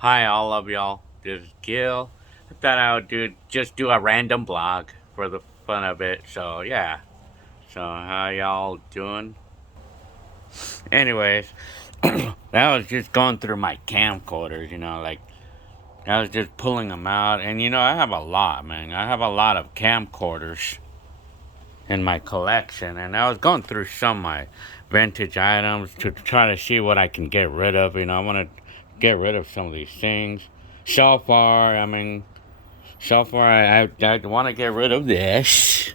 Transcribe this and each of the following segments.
Hi, all of y'all. This is Gil. I thought I would just do a random blog for the fun of it. So yeah. So how y'all doing? Anyways, I was just going through my camcorders. Like I was just pulling them out, and I have a lot, man. I have a lot of camcorders in my collection, and I was going through some of my vintage items to try to see what I can get rid of. I want to get rid of some of these things. So far, I want to get rid of this,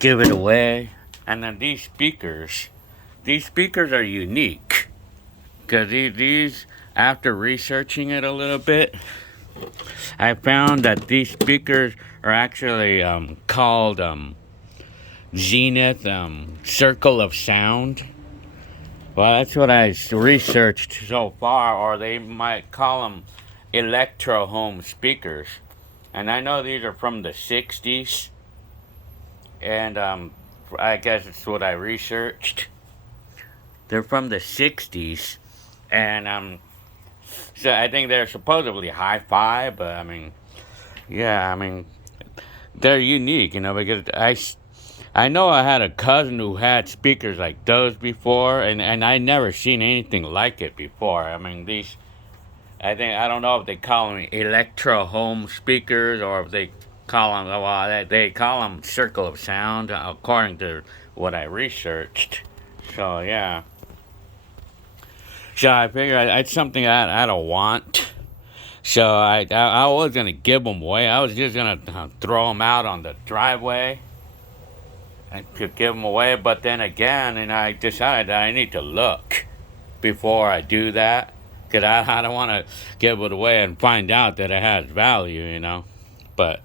give it away, and then these speakers are unique because these, after researching it a little bit, I found that these speakers are actually called Zenith Circle of Sound. Well, that's what I researched so far, or they might call them electro home speakers. And I know these are from the 60s, and I guess it's what I researched. They're from the 60s, and so I think they're supposedly hi-fi, but yeah, they're unique, because I know I had a cousin who had speakers like those before, and I never seen anything like it before. I don't know if they call them electro home speakers or if they call them, well, they call them circle of sound, according to what I researched. So yeah. So I figured it's something I don't want. So I was gonna give them away. I was just gonna throw them out on the driveway and to give them away. But then again, and I decided that I need to look before I do that, because I don't want to give it away and find out that it has value. But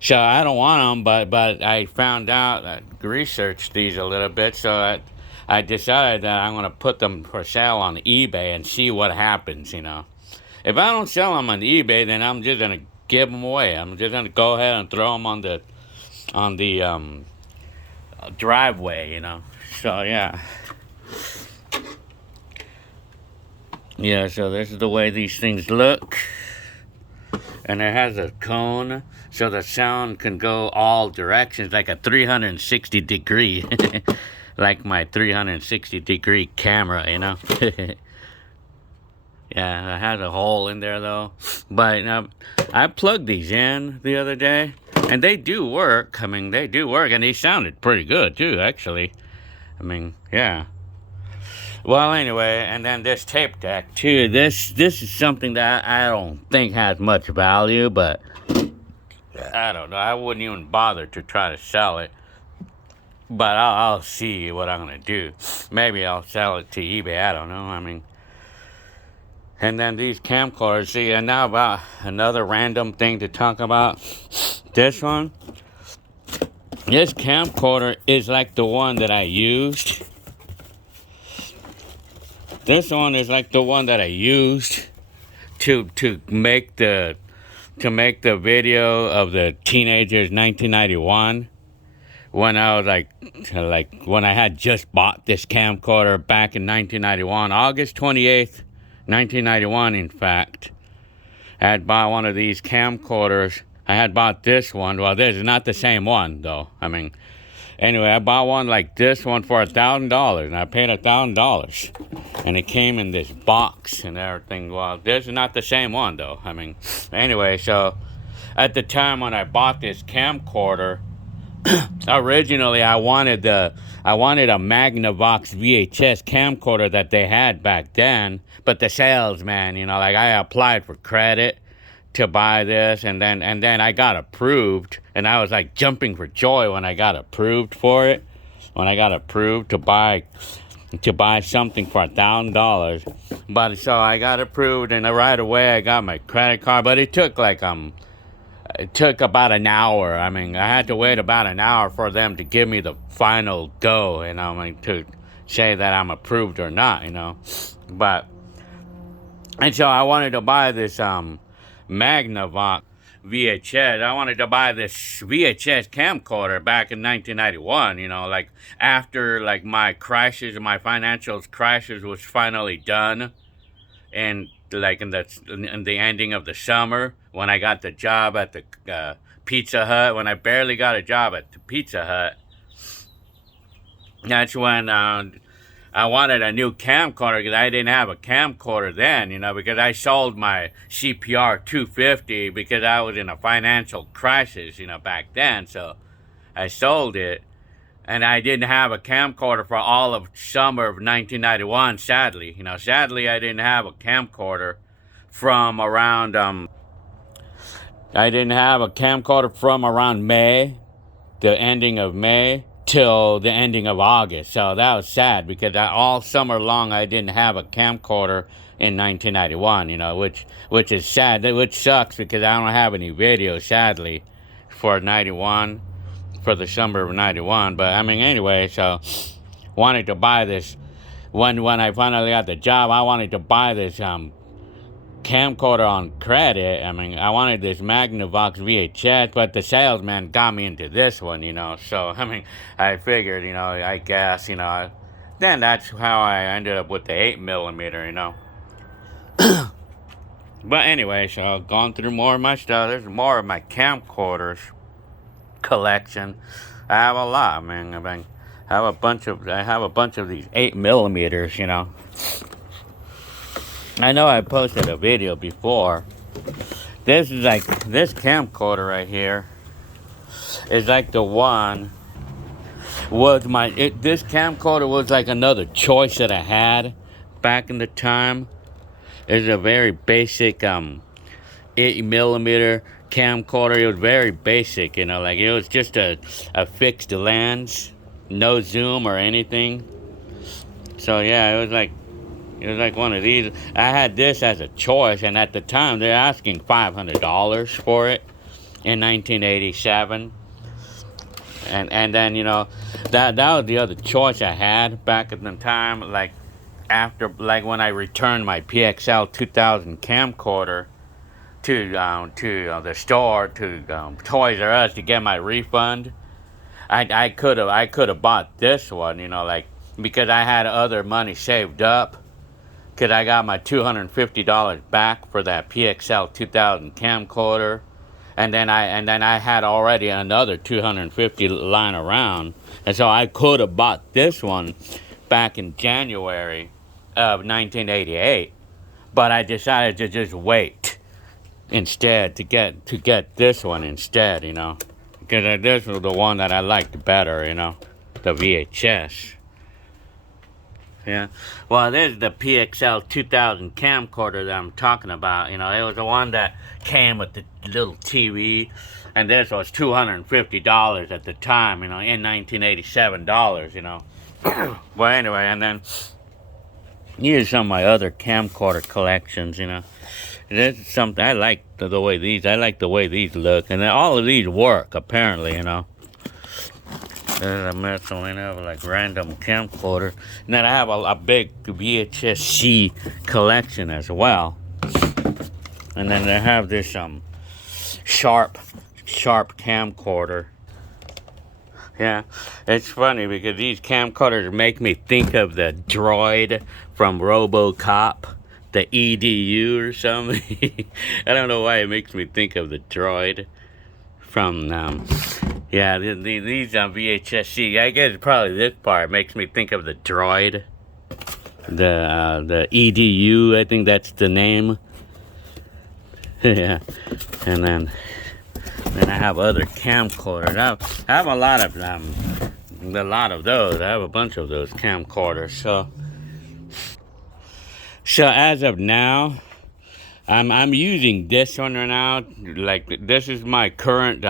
so I don't want them, but I found out, I researched these a little bit, so I decided that I'm going to put them for sale on eBay and see what happens. If I don't sell them on eBay, then I'm just going to give them away. I'm just going to go ahead and throw them on the driveway. So yeah. Yeah, so this is the way these things look. And it has a cone, so the sound can go all directions, like a 360 degree. Like my 360 degree camera. Yeah, it has a hole in there though. But I plugged these in the other day, and they do work. They do work, and they sounded pretty good too, actually. Yeah. Well, anyway, and then this tape deck too. This is something that I don't think has much value, but I don't know. I wouldn't even bother to try to sell it. But I'll see what I'm gonna do. Maybe I'll sell it to eBay. I don't know. And then these camcorders. See, and now about another random thing to talk about. This one. This camcorder is like the one that I used. This one is like the one that I used to make the video of the teenagers 1991, when I was like when I had just bought this camcorder back in 1991, August 28th, 1991. In fact, I had bought one of these camcorders. I had bought this one. Well, this is not the same one though. Anyway, I bought one like this one for $1,000, and I paid $1,000, and it came in this box and everything. Well, this is not the same one though. Anyway, so at the time when I bought this camcorder, originally I wanted a Magnavox VHS camcorder that they had back then, but the salesman, like, I applied for credit to buy this, and then I got approved, and I was like jumping for joy when I got approved for it. When I got approved to buy something for $1,000, but so I got approved, and right away I got my credit card. But it took about an hour. I had to wait about an hour for them to give me the final go, to say that I'm approved or not, But, and so I wanted to buy this Magnavox VHS. I wanted to buy this VHS camcorder back in 1991, like after my financial crisis was finally done. and like in the ending of the summer when I got the job at the Pizza Hut. When I barely got a job at the Pizza Hut, that's when I wanted a new camcorder because I didn't have a camcorder then, because I sold my CPR 250 because I was in a financial crisis, back then. So I sold it, and I didn't have a camcorder for all of summer of 1991, sadly. Sadly, I didn't have a camcorder from around, May, the ending of May, till the ending of August. So that was sad because all summer long I didn't have a camcorder in 1991, which is sad, which sucks because I don't have any videos, sadly, for 91, for the summer of 91. But I mean, anyway, so wanted to buy this. When I finally got the job, I wanted to buy this camcorder on credit. I mean, I wanted this Magnavox VHS, but the salesman got me into this one, So, I mean, I figured, I guess, then that's how I ended up with the 8mm, But anyway, so I've gone through more of my stuff. There's more of my camcorders collection. I have a lot, man. I have a bunch of these 8mm, I know I posted a video before. This camcorder right here is like the one this camcorder was like another choice that I had back in the time. It's a very basic 8mm camcorder. It was very basic, like it was just a fixed lens, no zoom or anything. So yeah, it was like one of these. I had this as a choice, and at the time they're asking $500 for it in 1987. And then that was the other choice I had back at the time. Like when I returned my PXL 2000 camcorder to the store, to Toys R Us, to get my refund, I could have bought this one, because I had other money saved up. Because I got my $250 back for that PXL 2000 camcorder, and then I had already another $250 lying around, and so I could have bought this one back in January of 1988, but I decided to just wait instead to get this one instead, because this was the one that I liked better, the VHS. Yeah, well, this is the PXL 2000 camcorder that I'm talking about. It was the one that came with the little TV, and this was $250 at the time, in 1987 dollars, Well, anyway, and then here's some of my other camcorder collections, This is something I like the way these look, and then all of these work apparently, There's a miscellaneous of like random camcorder. And then I have a big VHS-C collection as well. And then I have this sharp camcorder. Yeah, it's funny because these camcorders make me think of the droid from RoboCop, the EDU or something. I don't know why it makes me think of the droid from yeah, these VHS-C. I guess probably this part makes me think of the droid, the EDU. I think that's the name. Yeah, and then I have other camcorders. I have a lot of those. I have a bunch of those camcorders. So as of now, I'm using this one right now. Like, this is my current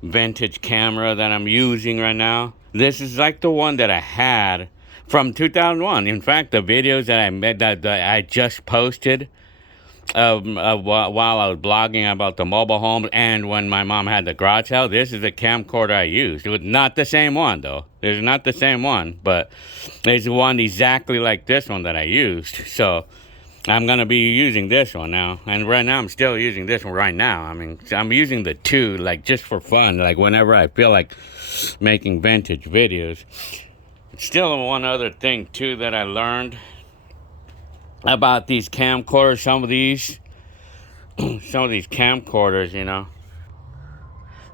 vintage camera that I'm using right now. This is like the one that I had from 2001. In fact, the videos that I made, that I just posted while I was blogging about the mobile home, and when my mom had the garage sale, this is the camcorder I used. It was not the same one though. It's not the same one, but there's one exactly like this one that I used. So I'm gonna be using this one now, and right now I'm still using this one right now. I mean, I'm using the two like just for fun, like whenever I feel like making vintage videos. Still, one other thing too that I learned about these camcorders. Some of these camcorders, you know.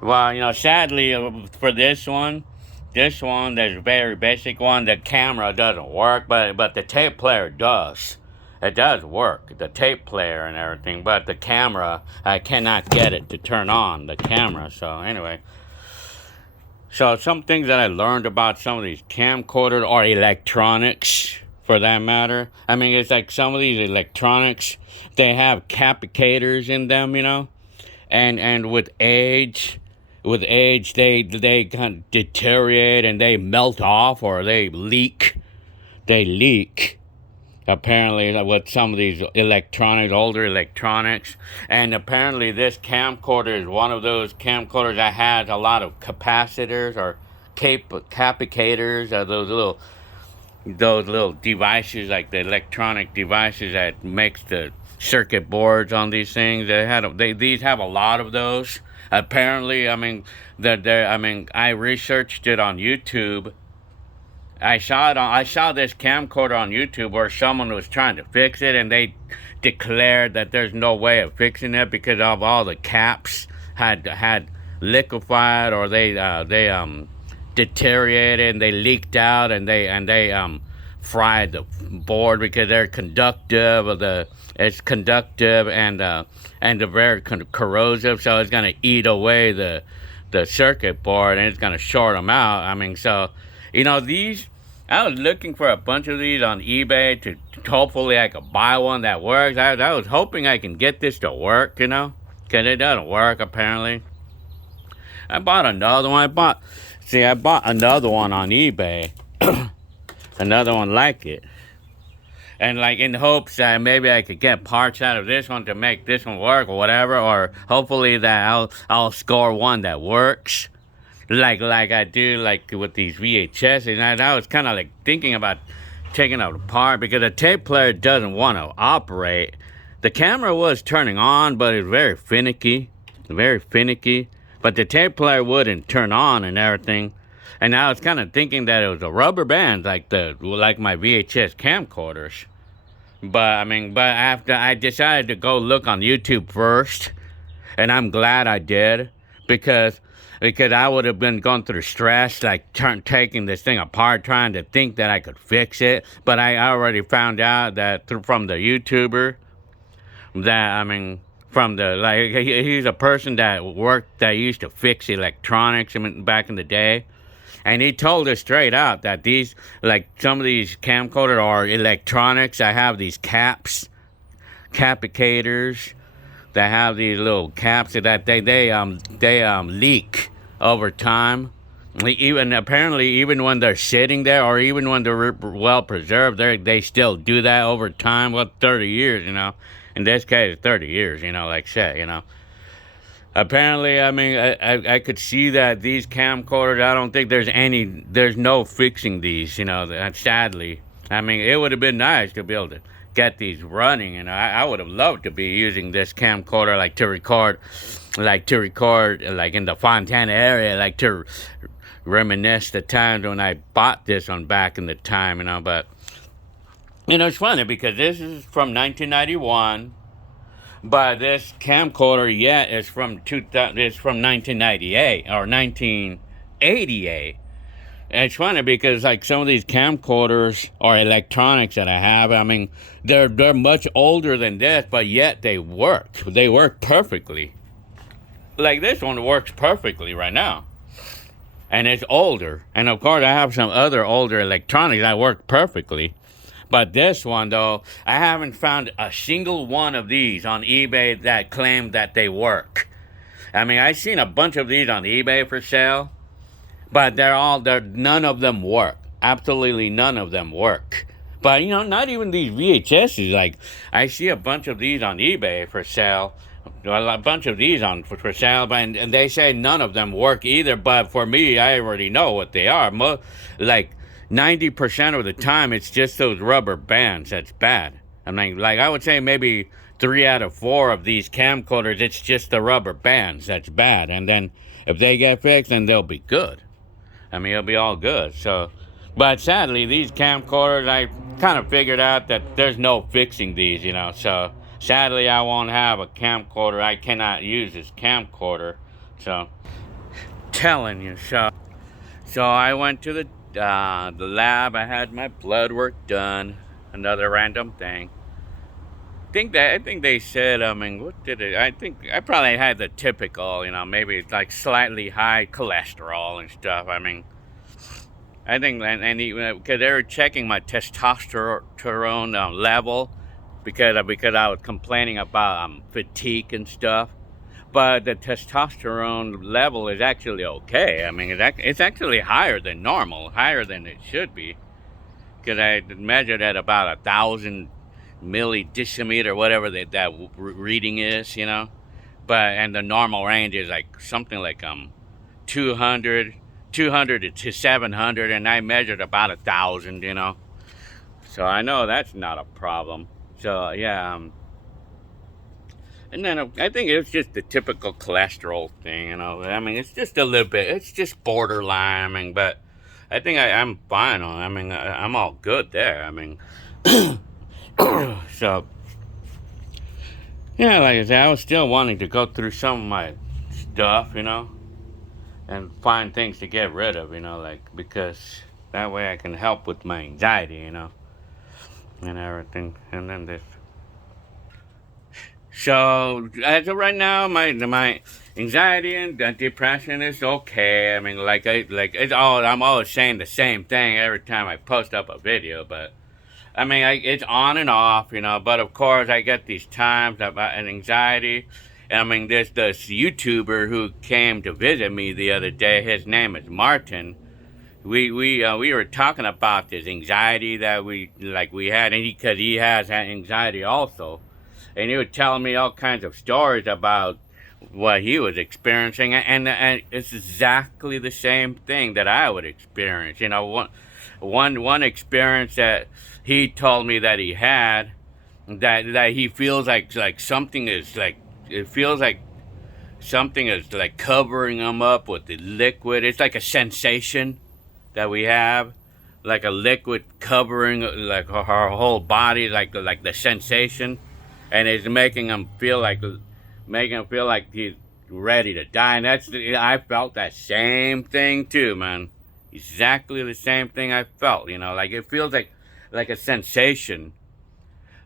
Well, you know, sadly for this one, there's a very basic one. The camera doesn't work, but the tape player does. It does work, the tape player and everything, but the camera, I cannot get it to turn on the camera. So anyway, so some things that I learned about some of these camcorders or electronics, for that matter. I mean, it's like some of these electronics, they have capacitors in them, you know, and with age, they kind of deteriorate and they melt off or they leak. Apparently, with some of these electronics, older electronics. And apparently this camcorder is one of those camcorders that has a lot of capacitors or capacitors, or those little devices, like the electronic devices that makes the circuit boards on these things. These have a lot of those. Apparently, I mean, I researched it on YouTube. I saw this camcorder on YouTube where someone was trying to fix it, and they declared that there's no way of fixing it because of all the caps had liquefied, or they deteriorated and they leaked out, and they fried the board because they're conductive. It's conductive and they're very corrosive, so it's gonna eat away the circuit board and it's gonna short them out. I mean, so you know, I was looking for a bunch of these on eBay to hopefully I could buy one that works. I was hoping I can get this to work, you know, because it doesn't work apparently. I bought another one. I bought another one on eBay, another one like it, and like in hopes that maybe I could get parts out of this one to make this one work or whatever, or hopefully that I'll score one that works. Like I do, like with these VHSs, and I was kind of like thinking about taking it apart because the tape player doesn't want to operate. The camera was turning on, but it's very finicky. But the tape player wouldn't turn on and everything. And I was kind of thinking that it was a rubber band, like my VHS camcorders. But after I decided to go look on YouTube first, and I'm glad I did, because I would have been going through stress, like taking this thing apart, trying to think that I could fix it. But I already found out that from the YouTuber, he's a person that used to fix electronics back in the day. And he told us straight out that some of these camcorders are electronics. I have these capacitors that have these little caps that they leak over time. Even when they're sitting there, or even when they're well preserved, they still do that over time. Well, 30 years, you know. In this case, 30 years, you know, like shit, you know. Apparently, I mean, I could see that these camcorders, I don't think there's no fixing these, you know, sadly. I mean, it would have been nice to be able to get these running, and I would have loved to be using this camcorder to record in the Fontana area, like to reminisce the times when I bought this one back in the time, you know. But you know, it's funny because this is from 1991, but this camcorder is from 1998 or 1988. And it's funny because like some of these camcorders or electronics that I have, I mean, they're much older than this, but yet they work. They work perfectly. Like this one works perfectly right now. And it's older. And of course I have some other older electronics that work perfectly. But this one though, I haven't found a single one of these on eBay that claim that they work. I mean, I've seen a bunch of these on eBay for sale. But none of them work. Absolutely none of them work. But, you know, not even these VHSs. Like, I see a bunch of these on eBay for sale. A bunch of these for sale. And they say none of them work either. But for me, I already know what they are. Like, 90% of the time, it's just those rubber bands that's bad. I mean, like, I would say maybe 3 out of 4 of these camcorders, it's just the rubber bands that's bad. And then if they get fixed, then they'll be good. I mean, it'll be all good. So But sadly, these camcorders, I kind of figured out that there's no fixing these, you know. So sadly, I won't have a camcorder. I cannot use this camcorder. So telling you. So I went to the lab. I had my blood work done. Another random thing. I think they said, I mean, what did it? I think I probably had the typical, you know, maybe like slightly high cholesterol and stuff. I mean, I think, and because they were checking my testosterone level because I was complaining about fatigue and stuff. But the testosterone level is actually okay. I mean, it's actually higher than normal, higher than it should be. Because I measured at about 1,000 millidecimeter, whatever that reading is, you know. And the normal range is like something like 200 to 700, and I measured about 1,000, you know. So I know that's not a problem. So yeah. And then I think it's just the typical cholesterol thing, you know. I mean, it's just a little bit, it's just borderline. I mean, but I think I'm fine on it. I mean, I'm all good there. I mean, so, yeah, like I said, I was still wanting to go through some of my stuff, you know, and find things to get rid of, you know, like, because that way I can help with my anxiety, you know, and everything. And then this. So as of right now, my anxiety and depression is okay. I mean, I'm always saying the same thing every time I post up a video, but I mean, it's on and off, you know. But of course, I get these times about an anxiety. And I mean, there's this YouTuber who came to visit me the other day. His name is Martin. We were talking about this anxiety that we had, and because he has that anxiety also. And he was telling me all kinds of stories about what he was experiencing, and it's exactly the same thing that I would experience. You know, one experience that he told me that he had, that he feels like something is like, it feels like something is like covering him up with the liquid. It's like a sensation that we have, like a liquid covering like our whole body, like the sensation. And it's making him feel like he's ready to die. And I felt that same thing too, man. Exactly the same thing I felt, you know, like it feels like a sensation.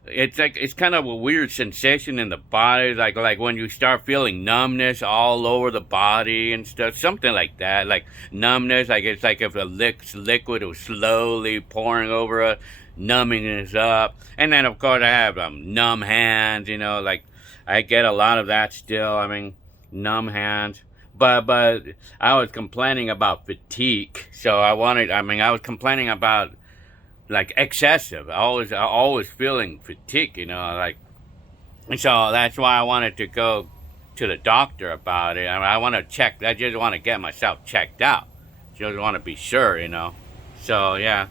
It's kind of a weird sensation in the body, like when you start feeling numbness all over the body and stuff, something like that, like numbness, like it's like if a liquid was slowly pouring over us, numbing us up. And then of course I have numb hands, you know, like I get a lot of that still. I mean, numb hands. But I was complaining about fatigue, so I was complaining about like excessive. Always feeling fatigue, you know, like. And so that's why I wanted to go to the doctor about it. I want to check. I just want to get myself checked out. Just want to be sure, you know. So yeah.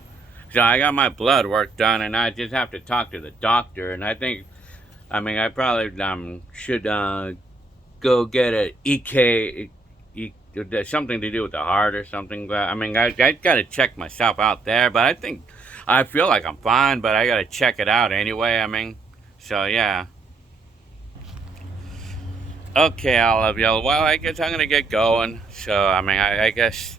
So I got my blood work done, and I just have to talk to the doctor. And I think, I mean, I probably should go get a something to do with the heart or something. But I mean, I got to check myself out there. But I feel like I'm fine, but I got to check it out anyway. I mean, so yeah. Okay, all of y'all. Well, I guess I'm gonna get going. So I mean, I guess.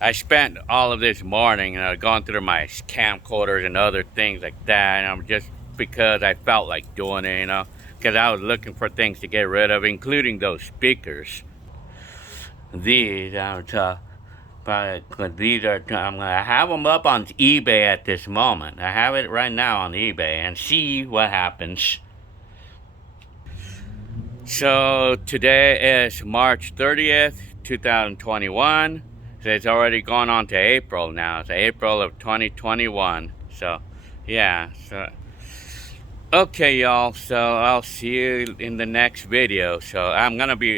I spent all of this morning, going through my camcorders and other things like that, and I'm just because I felt like doing it, you know, because I was looking for things to get rid of, including those speakers. These, I'm gonna have them up on eBay at this moment. I have it right now on eBay, and see what happens. So today is March 30th, 2021. So it's already gone on to April now. It's April of 2021. So, yeah. So, okay, y'all. So I'll see you in the next video. So I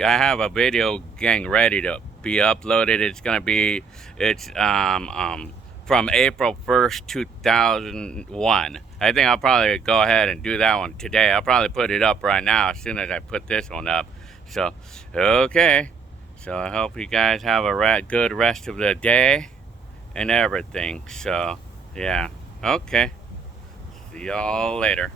have a video getting ready to be uploaded. It's from April 1st, 2001. I think I'll probably go ahead and do that one today. I'll probably put it up right now as soon as I put this one up. So, okay. So I hope you guys have a good rest of the day, and everything. So yeah, okay, see y'all later.